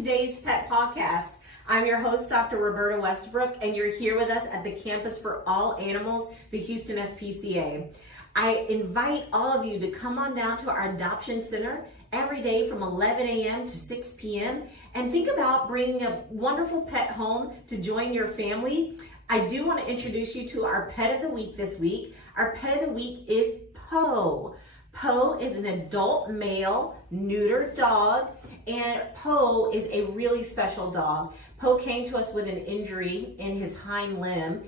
today's Pet Pawcast. I'm your host, Dr. Roberta Westbrook, and you're here with us at the Campus for All Animals, the Houston SPCA. I invite all of you to come on down to our adoption center every day from 11 a.m. to 6 p.m. and think about bringing a wonderful pet home to join your family. I do want to introduce you to our pet of the week this week. Our pet of the week is Poe. Poe is an adult male neuter dog, and Poe is a really special dog. Poe came to us with an injury in his hind limb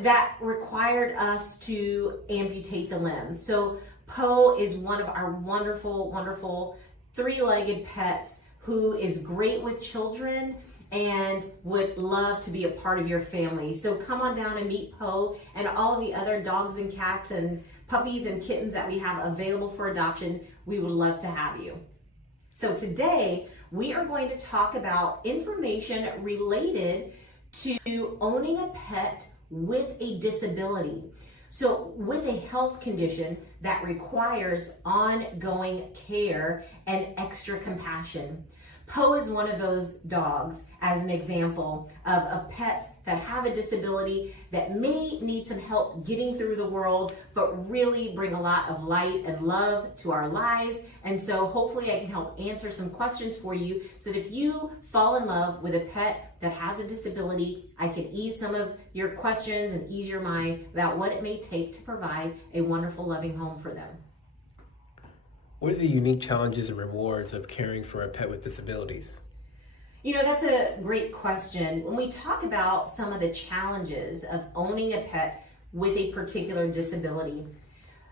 that required us to amputate the limb. So Poe is one of our wonderful, wonderful three-legged pets who is great with children and would love to be a part of your family. So come on down and meet Poe and all of the other dogs and cats and puppies and kittens that we have available for adoption. We would love to have you. So today we are going to talk about information related to owning a pet with a disability. So with a health condition that requires ongoing care and extra compassion. Poe is one of those dogs, as an example of pets that have a disability that may need some help getting through the world, but really bring a lot of light and love to our lives. And so hopefully I can help answer some questions for you so that if you fall in love with a pet that has a disability, I can ease some of your questions and ease your mind about what it may take to provide a wonderful, loving home for them. What are the unique challenges and rewards of caring for a pet with disabilities? You know, that's a great question. When we talk about some of the challenges of owning a pet with a particular disability,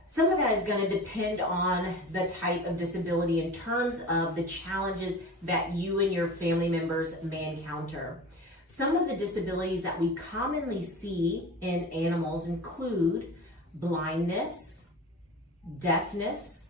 some of that is going to depend on the type of disability in terms of the challenges that you and your family members may encounter. Some of the disabilities that we commonly see in animals include blindness, deafness,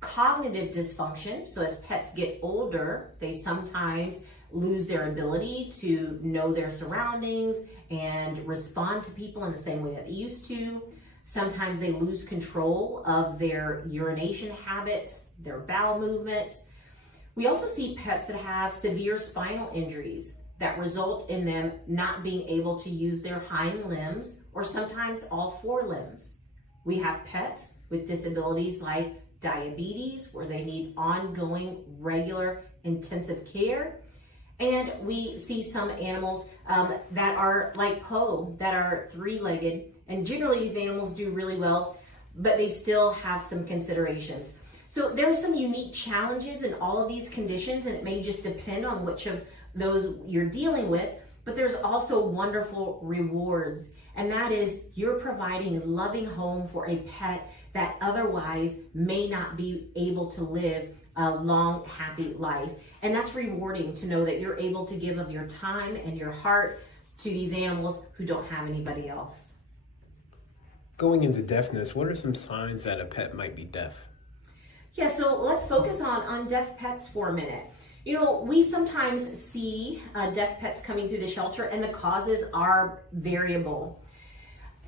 cognitive dysfunction. So as pets get older, they sometimes lose their ability to know their surroundings and respond to people in the same way that they used to. Sometimes they lose control of their urination habits, their bowel movements. We also see pets that have severe spinal injuries that result in them not being able to use their hind limbs or sometimes all four limbs. We have pets with disabilities like diabetes, where they need ongoing, regular, intensive care. And we see some animals that are like Poe, that are three-legged. And generally these animals do really well, but they still have some considerations. So there's some unique challenges in all of these conditions, and it may just depend on which of those you're dealing with, but there's also wonderful rewards. And that is you're providing a loving home for a pet that otherwise may not be able to live a long, happy life. And that's rewarding to know that you're able to give of your time and your heart to these animals who don't have anybody else. Going into deafness, what are some signs that a pet might be deaf? Yeah, so let's focus on deaf pets for a minute. You know, we sometimes see deaf pets coming through the shelter, and the causes are variable.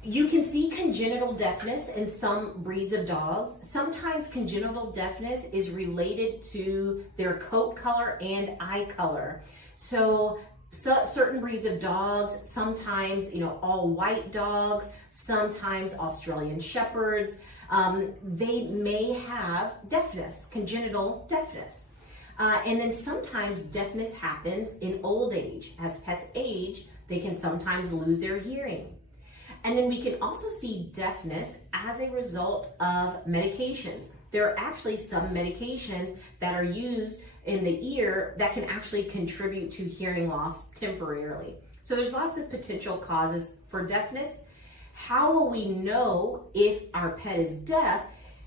You can see congenital deafness in some breeds of dogs. Sometimes congenital deafness is related to their coat color and eye color. So certain breeds of dogs, sometimes, you know, all white dogs, sometimes Australian Shepherds, they may have deafness, congenital deafness. And then sometimes deafness happens in old age. As pets age, they can sometimes lose their hearing. And then we can also see deafness as a result of medications. There are actually some medications that are used in the ear that can actually contribute to hearing loss temporarily. So there's lots of potential causes for deafness. How will we know if our pet is deaf?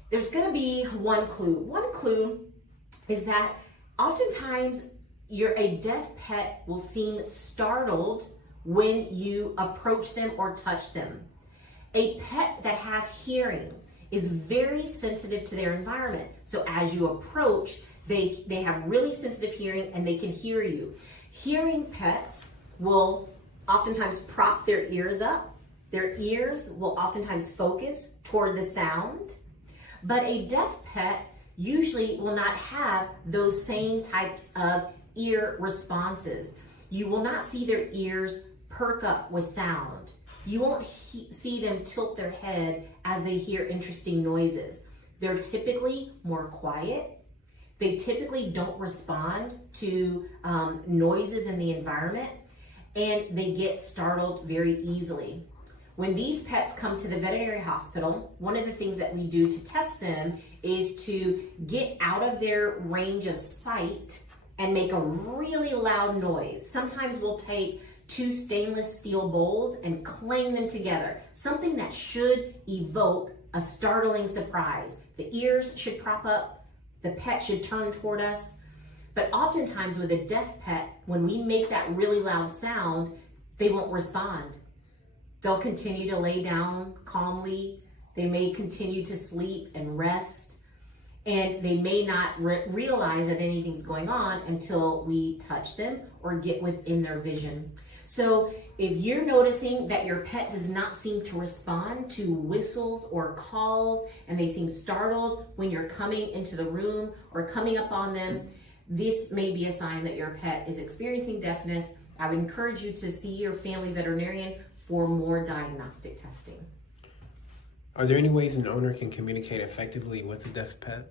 There's going to be one clue. One clue is that oftentimes a deaf pet will seem startled when you approach them or touch them. A pet that has hearing is very sensitive to their environment. So as you approach, they have really sensitive hearing and they can hear you. Hearing pets will oftentimes prop their ears up. Their ears will oftentimes focus toward the sound. But a deaf pet usually will not have those same types of ear responses. You will not see their ears perk up with sound. You won't see them tilt their head as they hear interesting noises. They're typically more quiet. They typically don't respond to noises in the environment, and they get startled very easily. When these pets come to the veterinary hospital, one of the things that we do to test them is to get out of their range of sight and make a really loud noise. Sometimes we'll take 2 stainless steel bowls and clang them together, something that should evoke a startling surprise. The ears should prop up, the pet should turn toward us. But oftentimes with a deaf pet, when we make that really loud sound, they won't respond. They'll continue to lay down calmly. They may continue to sleep and rest, and they may not realize that anything's going on until we touch them or get within their vision. So if you're noticing that your pet does not seem to respond to whistles or calls, and they seem startled when you're coming into the room or coming up on them, this may be a sign that your pet is experiencing deafness. I would encourage you to see your family veterinarian for more diagnostic testing. Are there any ways an owner can communicate effectively with a deaf pet?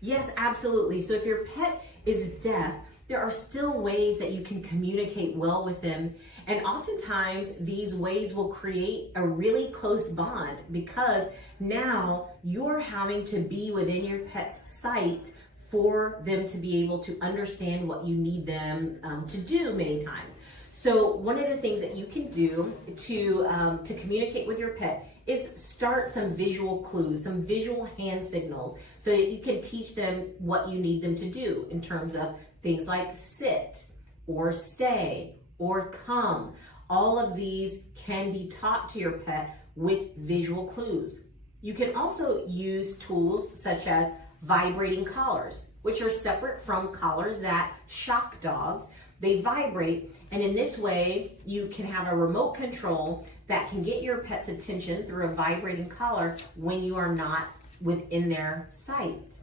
Yes, absolutely. So if your pet is deaf, there are still ways that you can communicate well with them. And oftentimes these ways will create a really close bond, because now you're having to be within your pet's sight for them to be able to understand what you need them to do many times. So one of the things that you can do to communicate with your pet is start some visual clues, some visual hand signals, so that you can teach them what you need them to do in terms of things like sit or stay or come. All of these can be taught to your pet with visual clues. You can also use tools such as vibrating collars, which are separate from collars that shock dogs. They vibrate, and in this way, you can have a remote control that can get your pet's attention through a vibrating collar when you are not within their sight.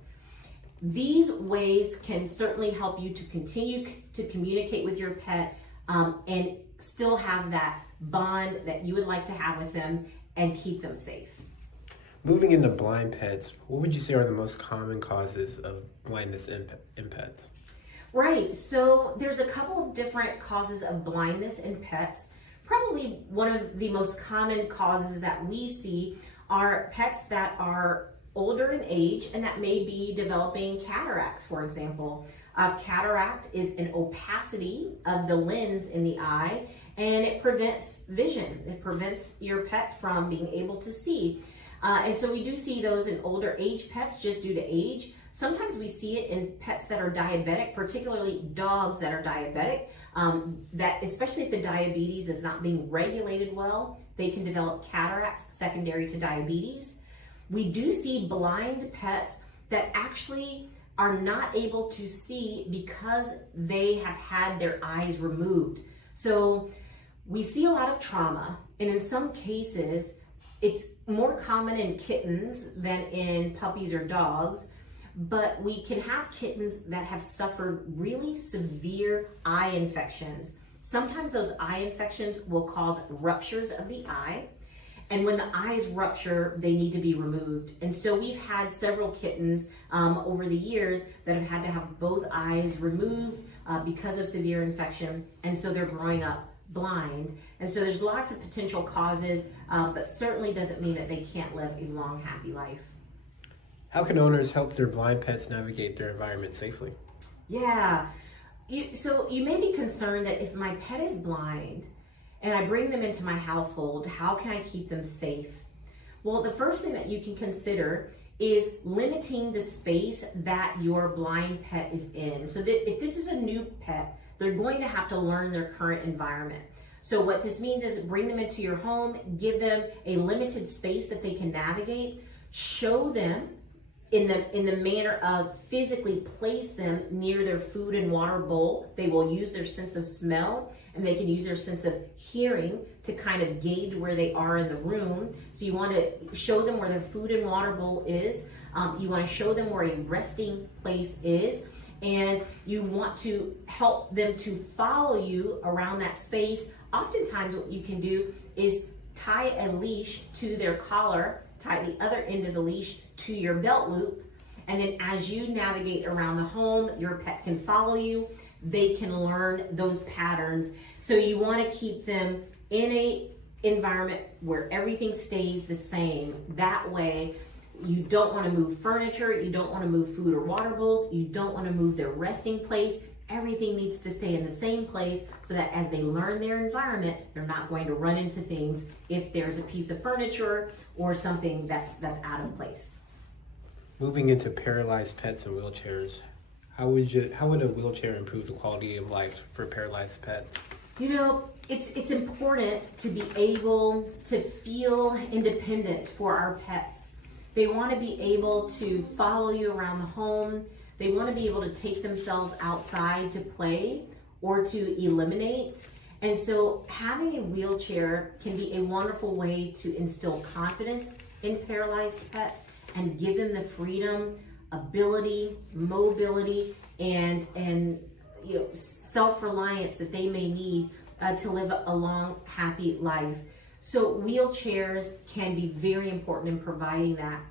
These ways can certainly help you to continue to communicate with your pet and still have that bond that you would like to have with them and keep them safe. Moving into blind pets, what would you say are the most common causes of blindness in pets? Right, so there's a couple of different causes of blindness in pets. Probably one of the most common causes that we see are pets that are older in age and that may be developing cataracts, for example. Cataract is an opacity of the lens in the eye, and it prevents vision. It prevents your pet from being able to see. And so we do see those in older age pets just due to age. Sometimes we see it in pets that are diabetic, particularly dogs that are diabetic, that especially if the diabetes is not being regulated well, they can develop cataracts secondary to diabetes. We do see blind pets that actually are not able to see because they have had their eyes removed. So we see a lot of trauma, and in some cases, it's more common in kittens than in puppies or dogs. But we can have kittens that have suffered really severe eye infections. Sometimes those eye infections will cause ruptures of the eye. And when the eyes rupture, they need to be removed. And so we've had several kittens over the years that have had to have both eyes removed because of severe infection. And so they're growing up blind. And so there's lots of potential causes, but certainly doesn't mean that they can't live a long, happy life. How can owners help their blind pets navigate their environment safely? Yeah, so you may be concerned that if my pet is blind and I bring them into my household, how can I keep them safe? Well, the first thing that you can consider is limiting the space that your blind pet is in. So that if this is a new pet, they're going to have to learn their current environment. So what this means is bring them into your home, give them a limited space that they can navigate, show them in the manner of physically place them near their food and water bowl. They will use their sense of smell, and they can use their sense of hearing to kind of gauge where they are in the room. So you want to show them where their food and water bowl is. You want to show them where a resting place is. and you want to help them to follow you around that space. Oftentimes what you can do is tie a leash to their collar, tie the other end of the leash to your belt loop, and then as you navigate around the home, your pet can follow you. They can learn those patterns. So you want to keep them in a environment where everything stays the same. That way, you don't want to move furniture, you don't want to move food or water bowls, you don't want to move their resting place. Everything needs to stay in the same place so that as they learn their environment, they're not going to run into things if there's a piece of furniture or something that's out of place. Moving into paralyzed pets and wheelchairs, how would a wheelchair improve the quality of life for paralyzed pets? You know, it's important to be able to feel independent for our pets. They want to be able to follow you around the home. They want to be able to take themselves outside to play or to eliminate. And so having a wheelchair can be a wonderful way to instill confidence in paralyzed pets and give them the freedom, ability, mobility, and self-reliance that they may need to live a long, happy life. So wheelchairs can be very important in providing that.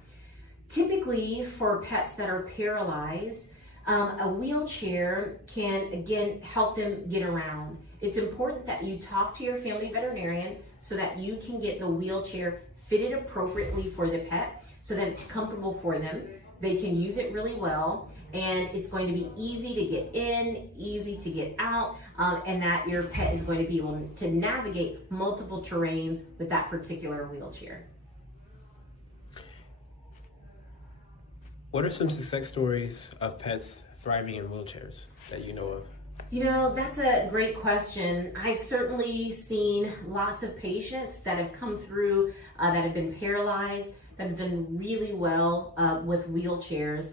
Typically, for pets that are paralyzed, a wheelchair can, again, help them get around. It's important that you talk to your family veterinarian so that you can get the wheelchair fitted appropriately for the pet so that it's comfortable for them. They can use it really well, and it's going to be easy to get in, easy to get out, and that your pet is going to be able to navigate multiple terrains with that particular wheelchair. What are some success stories of pets thriving in wheelchairs that you know of? You know, that's a great question. I've certainly seen lots of patients that have come through that have been paralyzed, that have done really well with wheelchairs.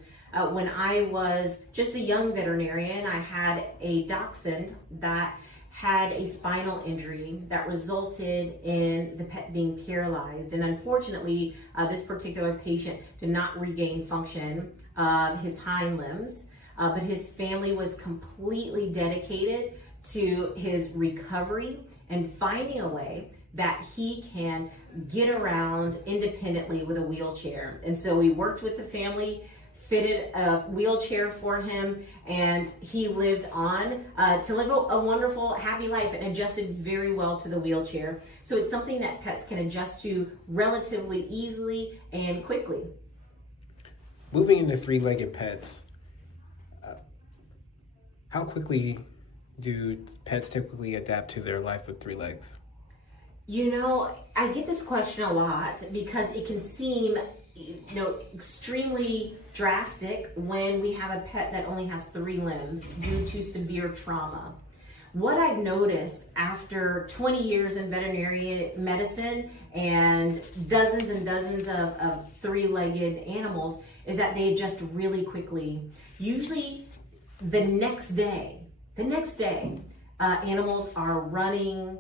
When I was just a young veterinarian, I had a dachshund that had a spinal injury that resulted in the pet being paralyzed. And unfortunately, this particular patient did not regain function of his hind limbs, but his family was completely dedicated to his recovery and finding a way that he can get around independently with a wheelchair. And so we worked with the family, fitted a wheelchair for him, and he lived on to live a wonderful, happy life and adjusted very well to the wheelchair. So it's something that pets can adjust to relatively easily and quickly. Moving into three-legged pets, how quickly do pets typically adapt to their life with three legs? You know, I get this question a lot because it can seem, extremely drastic when we have a pet that only has 3 limbs due to severe trauma. What I've noticed after 20 years in veterinary medicine and dozens of three-legged animals is that they adjust really quickly. Usually the next day, animals are running,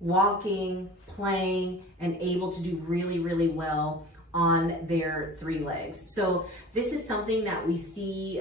walking, playing, and able to do really, really well on their 3 legs. So this is something that we see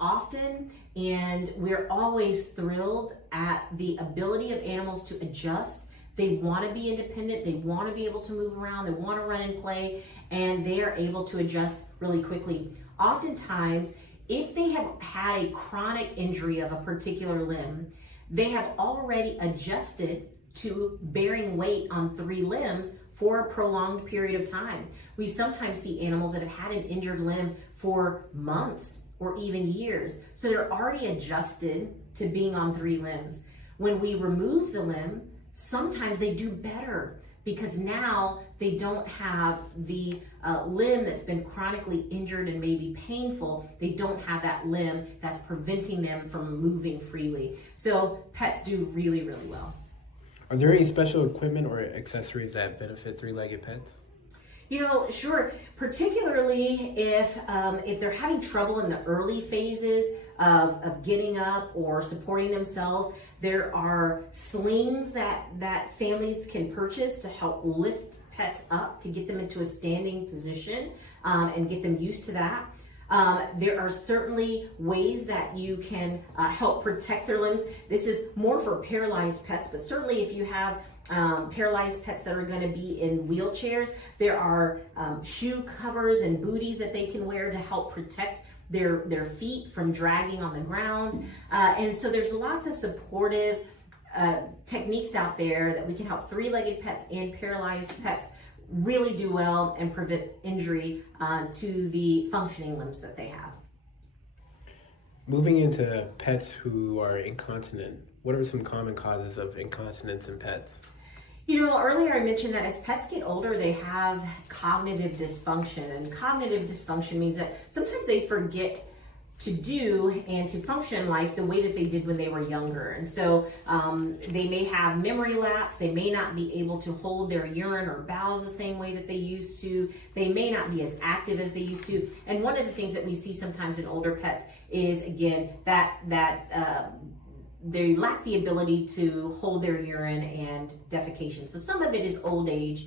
often, and we're always thrilled at the ability of animals to adjust. They want to be independent, they want to be able to move around, they want to run and play, and they are able to adjust really quickly. Oftentimes, if they have had a chronic injury of a particular limb, they have already adjusted to bearing weight on 3 limbs for a prolonged period of time. We sometimes see animals that have had an injured limb for months or even years. So they're already adjusted to being on 3 limbs. When we remove the limb, sometimes they do better because now they don't have the limb that's been chronically injured and maybe painful. They don't have that limb that's preventing them from moving freely. So pets do really, really well. Are there any special equipment or accessories that benefit three-legged pets? Sure. Particularly if they're having trouble in the early phases of getting up or supporting themselves, there are slings that families can purchase to help lift pets up to get them into a standing position and get them used to that. There are certainly ways that you can help protect their limbs. This is more for paralyzed pets, but certainly if you have paralyzed pets that are going to be in wheelchairs, there are shoe covers and booties that they can wear to help protect their feet from dragging on the ground. And so there's lots of supportive techniques out there that we can help three-legged pets and paralyzed pets really do well and prevent injury to the functioning limbs that they have. Moving into pets who are incontinent, what are some common causes of incontinence in pets? You know, earlier I mentioned that as pets get older, they have cognitive dysfunction. And cognitive dysfunction means that sometimes they forget to do and to function in life the way that they did when they were younger. And so they may have memory lapse. They may not be able to hold their urine or bowels the same way that they used to. They may not be as active as they used to. And one of the things that we see sometimes in older pets is, again, that they lack the ability to hold their urine and defecation. So some of it is old age.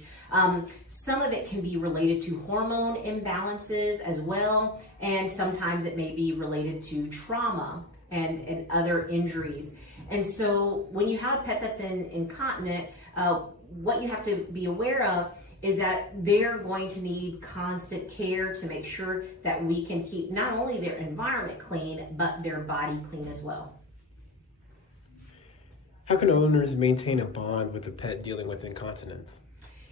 Some of it can be related to hormone imbalances as well. And sometimes it may be related to trauma and other injuries. And so when you have a pet that's incontinent, what you have to be aware of is that they're going to need constant care to make sure that we can keep not only their environment clean, but their body clean as well. How can owners maintain a bond with a pet dealing with incontinence?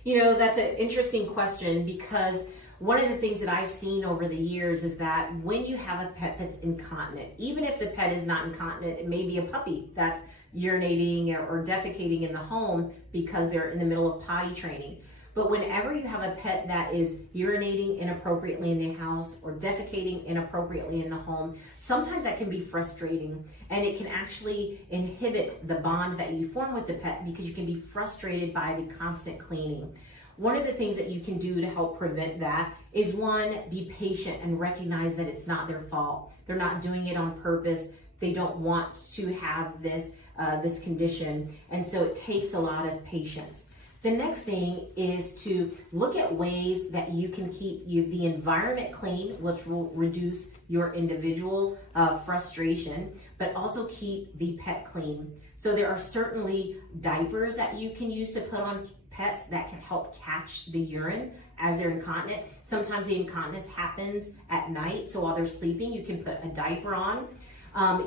You know, that's an interesting question, because one of the things that I've seen over the years is that when you have a pet that's incontinent, even if the pet is not incontinent, it may be a puppy that's urinating or defecating in the home because they're in the middle of potty training. But whenever you have a pet that is urinating inappropriately in the house or defecating inappropriately in the home, sometimes that can be frustrating, and it can actually inhibit the bond that you form with the pet because you can be frustrated by the constant cleaning. One of the things that you can do to help prevent that is, one, be patient and recognize that it's not their fault. They're not doing it on purpose. They don't want to have this condition, and so it takes a lot of patience. The next thing is to look at ways that you can keep the environment clean, which will reduce your individual frustration, but also keep the pet clean. So there are certainly diapers that you can use to put on pets that can help catch the urine as they're incontinent. Sometimes the incontinence happens at night, so while they're sleeping, you can put a diaper on.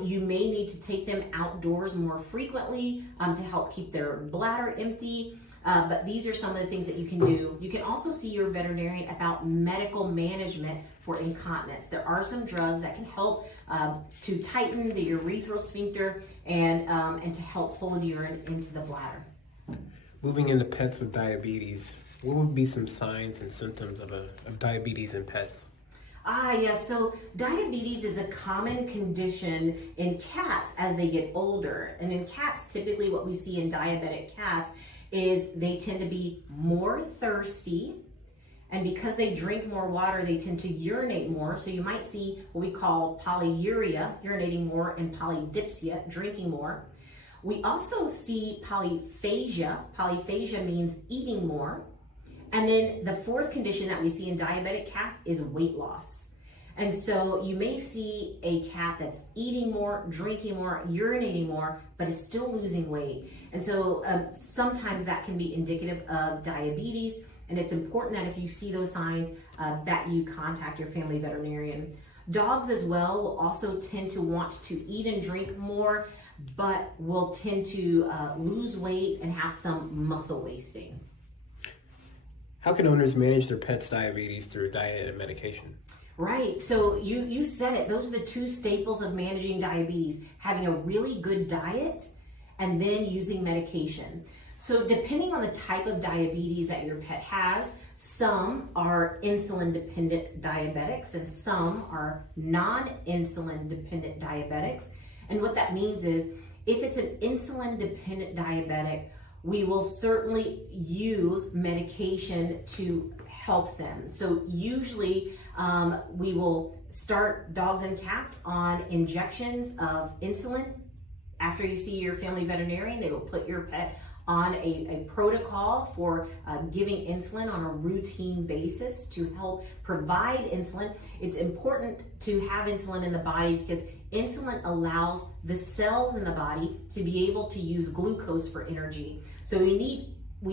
You may need to take them outdoors more frequently to help keep their bladder empty. But these are some of the things that you can do. You can also see your veterinarian about medical management for incontinence. There are some drugs that can help to tighten the urethral sphincter and to help hold urine into the bladder. Moving into pets with diabetes, what would be some signs and symptoms of diabetes in pets? Yes. So diabetes is a common condition in cats as they get older. And in cats, typically what we see in diabetic cats is they tend to be more thirsty, and because they drink more water, they tend to urinate more. So you might see what we call polyuria, urinating more, and polydipsia, drinking more. We also see polyphagia. Polyphagia means eating more. And then the fourth condition that we see in diabetic cats is weight loss. And so you may see a cat that's eating more, drinking more, urinating more, but is still losing weight. And so sometimes that can be indicative of diabetes. And it's important that if you see those signs, that you contact your family veterinarian. Dogs as well will also tend to want to eat and drink more, but will tend to lose weight and have some muscle wasting. How can owners manage their pet's diabetes through diet and medication? Right, so you said it. Those are the two staples of managing diabetes: having a really good diet and then using medication. So depending on the type of diabetes that your pet has, some are insulin dependent diabetics and some are non-insulin dependent diabetics. And what that means is, if it's an insulin dependent diabetic, we will certainly use medication to help them. So usually we will start dogs and cats on injections of insulin. After you see your family veterinarian, they will put your pet on a protocol for giving insulin on a routine basis to help provide insulin. It's important to have insulin in the body because insulin allows the cells in the body to be able to use glucose for energy. So we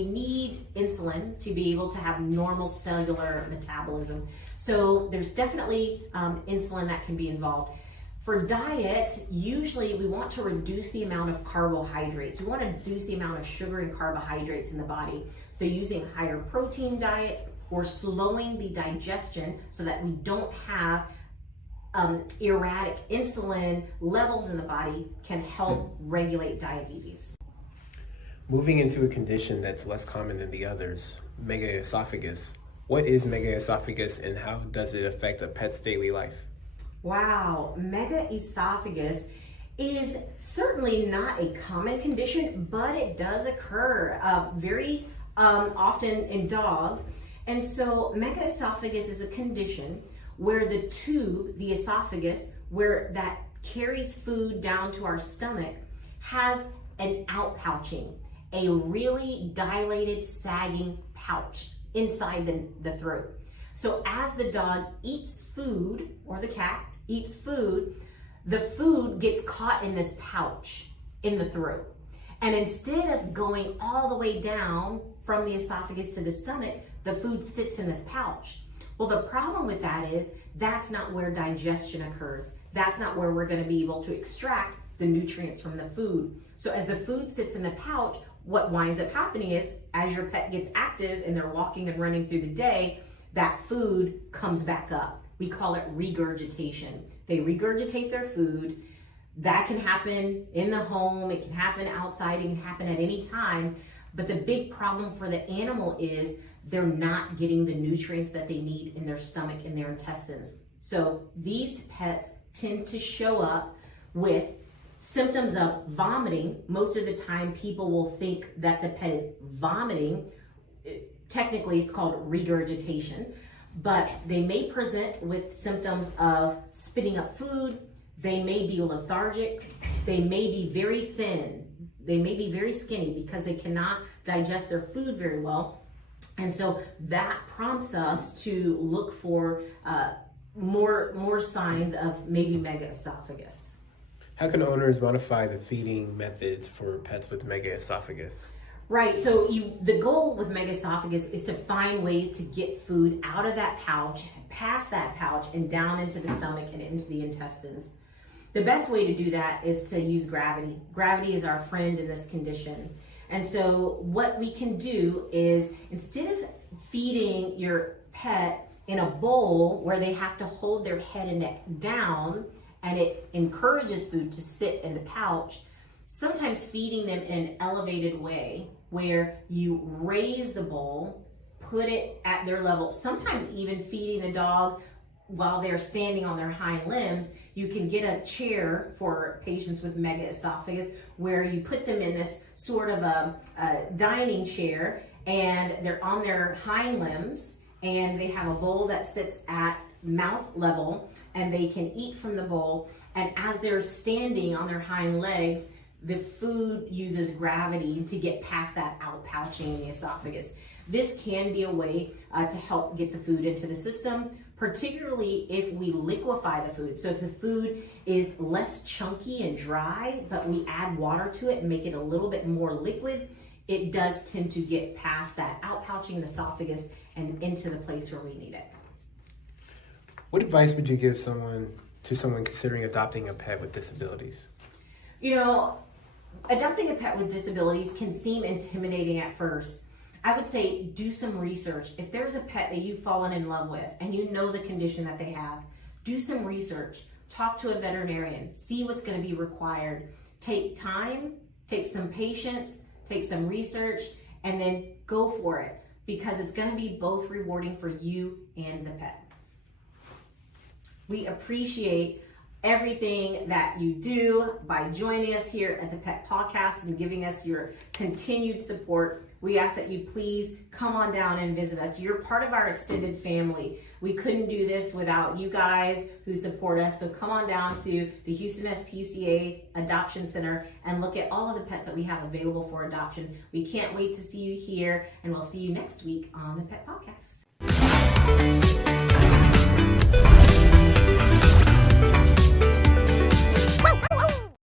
need insulin to be able to have normal cellular metabolism. So there's definitely insulin that can be involved. For diet, usually we want to reduce the amount of carbohydrates. We want to reduce the amount of sugar and carbohydrates in the body. So using higher protein diets or slowing the digestion so that we don't have erratic insulin levels in the body can help regulate diabetes. Moving into a condition that's less common than the others, megaesophagus. What is megaesophagus and how does it affect a pet's daily life? Wow, megaesophagus is certainly not a common condition, but it does occur very often in dogs. And so megaesophagus is a condition where the tube, the esophagus, where that carries food down to our stomach, has an outpouching, a really dilated, sagging pouch inside the throat. So as the dog eats food, or the cat eats food, the food gets caught in this pouch in the throat. And instead of going all the way down from the esophagus to the stomach, the food sits in this pouch. Well, the problem with that is that's not where digestion occurs. That's not where we're going to be able to extract the nutrients from the food. So as the food sits in the pouch, what winds up happening is as your pet gets active and they're walking and running through the day, that food comes back up. We call it regurgitation. They regurgitate their food. That can happen in the home, it can happen outside, it can happen at any time. But the big problem for the animal is they're not getting the nutrients that they need in their stomach and their intestines. So these pets tend to show up with symptoms of vomiting. Most of the time people will think that the pet is vomiting. Technically it's called regurgitation, but they may present with symptoms of spitting up food. They may be lethargic. They may be very thin. They may be very skinny because they cannot digest their food very well. And so that prompts us to look for more signs of maybe megaesophagus. How can owners modify the feeding methods for pets with megaesophagus? Right, so the goal with megaesophagus is to find ways to get food out of that pouch, past that pouch, and down into the stomach and into the intestines. The best way to do that is to use gravity. Gravity is our friend in this condition. And so what we can do is, instead of feeding your pet in a bowl where they have to hold their head and neck down, and it encourages food to sit in the pouch, sometimes feeding them in an elevated way where you raise the bowl, put it at their level, sometimes even feeding the dog while they're standing on their hind limbs. You can get a chair for patients with megaesophagus where you put them in this sort of a dining chair and they're on their hind limbs and they have a bowl that sits at mouth level and they can eat from the bowl. And as they're standing on their hind legs, the food uses gravity to get past that outpouching in the esophagus. This can be a way to help get the food into the system, particularly if we liquefy the food. So if the food is less chunky and dry, but we add water to it and make it a little bit more liquid, it does tend to get past that outpouching in the esophagus and into the place where we need it. What advice would you give to someone considering adopting a pet with disabilities? You know, adopting a pet with disabilities can seem intimidating at first. I would say do some research. If there's a pet that you've fallen in love with and you know the condition that they have, do some research. Talk to a veterinarian. See what's going to be required. Take time, take some patience, take some research, and then go for it, because it's going to be both rewarding for you and the pet. We appreciate everything that you do by joining us here at the Pet Pawcast and giving us your continued support. We ask that you please come on down and visit us. You're part of our extended family. We couldn't do this without you guys who support us. So come on down to the Houston SPCA Adoption Center and look at all of the pets that we have available for adoption. We can't wait to see you here, and we'll see you next week on the Pet Pawcast.